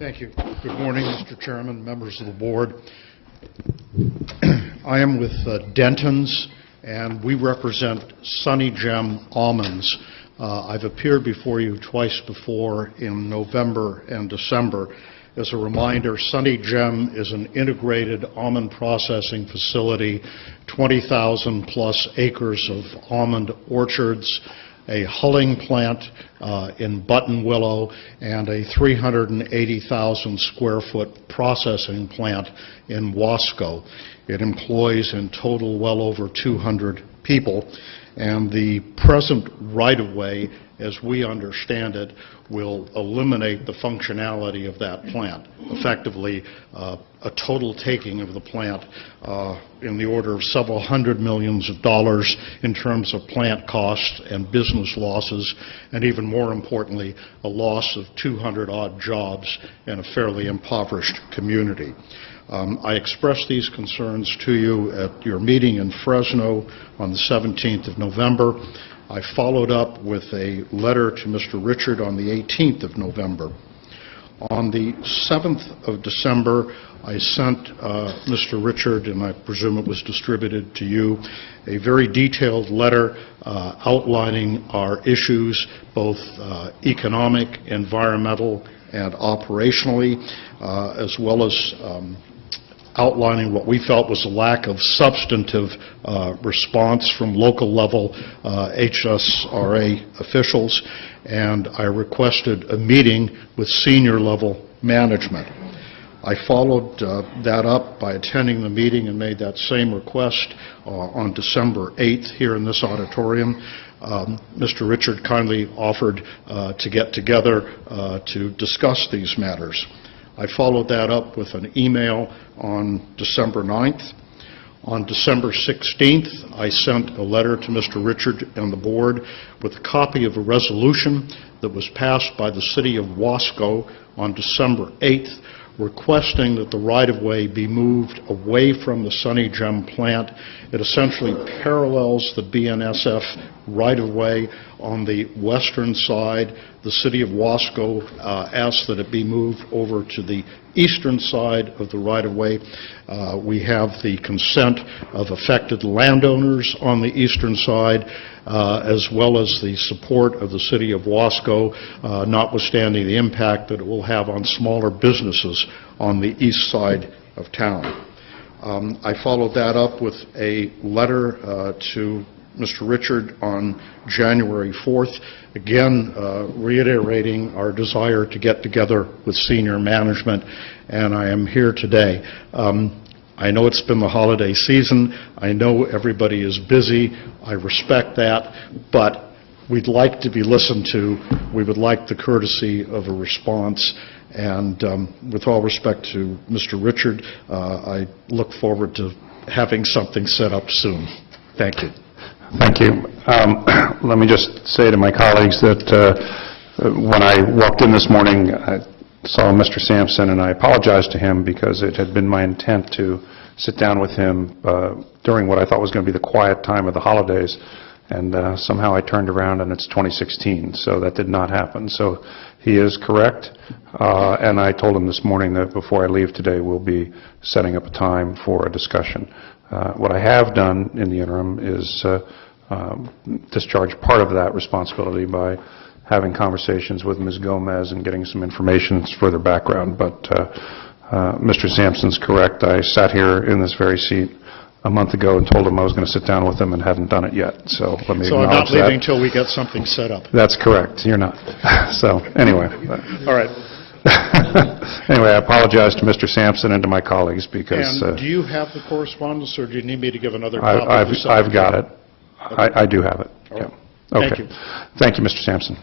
Thank you. Good morning, Mr. Chairman, members of the board. I am with Denton's, and we represent Sunnygem Almonds. I've appeared before you twice before in November and December. As a reminder, Sunnygem is an integrated almond processing facility, 20,000 plus acres of almond orchards, a hulling plant in Buttonwillow, and a 380,000 square foot processing plant in Wasco. It employs in total well over 200 people, and the present right-of-way, as we understand it, will eliminate the functionality of that plant, effectively a total taking of the plant in the order of several hundred millions of dollars in terms of plant costs and business losses, and even more importantly, a loss of 200-odd jobs in a fairly impoverished community. I expressed these concerns to you at your meeting in Fresno on the 17th of November. I followed up with a letter to Mr. Richard on the 18th of November. On the 7th of December, I sent Mr. Richard, and I presume it was distributed to you, a very detailed letter outlining our issues, both economic, environmental, and operationally, as well as outlining what we felt was a lack of substantive response from local level HSRA officials, and I requested a meeting with senior level management. I followed that up by attending the meeting and made that same request on December 8th here in this auditorium. Mr. Richard kindly offered to get together to discuss these matters. I followed that up with an email on December 9th. On December 16th, I sent a letter to Mr. Richard and the board with a copy of a resolution that was passed by the city of Wasco on December 8th, requesting that the right-of-way be moved away from the Sunnygem plant. It essentially parallels the BNSF right-of-way on the western side. The city of Wasco asked that it be moved over to the eastern side of the right-of-way. We have the consent of affected landowners on the eastern side, as well as the support of the city of Wasco, notwithstanding the impact that it will have on smaller businesses on the east side of town. I followed that up with a letter to Mr. Richard on January 4th, again reiterating our desire to get together with senior management, and I am here today. I know it's been the holiday season. I know everybody is busy. I respect that, but we'd like to be listened to. We would like the courtesy of a response, and with all respect to Mr. Richard, I look forward to having something set up soon. Thank you. Thank you. Let me just say to my colleagues that when I walked in this morning, I saw Mr. Sampson, and I apologized to him because it had been my intent to sit down with him during what I thought was going to be the quiet time of the holidays, and somehow I turned around and it's 2016, so that did not happen. So he is correct, and I told him this morning that before I leave today we'll be setting up a time for a discussion. What I have done in the interim is discharge part of that responsibility by having conversations with Ms. Gomez and getting some information, further background. But Mr. Sampson's correct. I sat here in this very seat a month ago and told him I was going to sit down with him and hadn't done it yet. So let me acknowledge that. So I'm not leaving until we get something set up. That's correct. You're not. So anyway. All right. Anyway, I apologize to Mr. Sampson and to my colleagues because... And do you have the correspondence, or do you need me to give another copy? I've got it. Okay. I do have it. All right. Yeah. Okay. Thank you. Thank you, Mr. Sampson.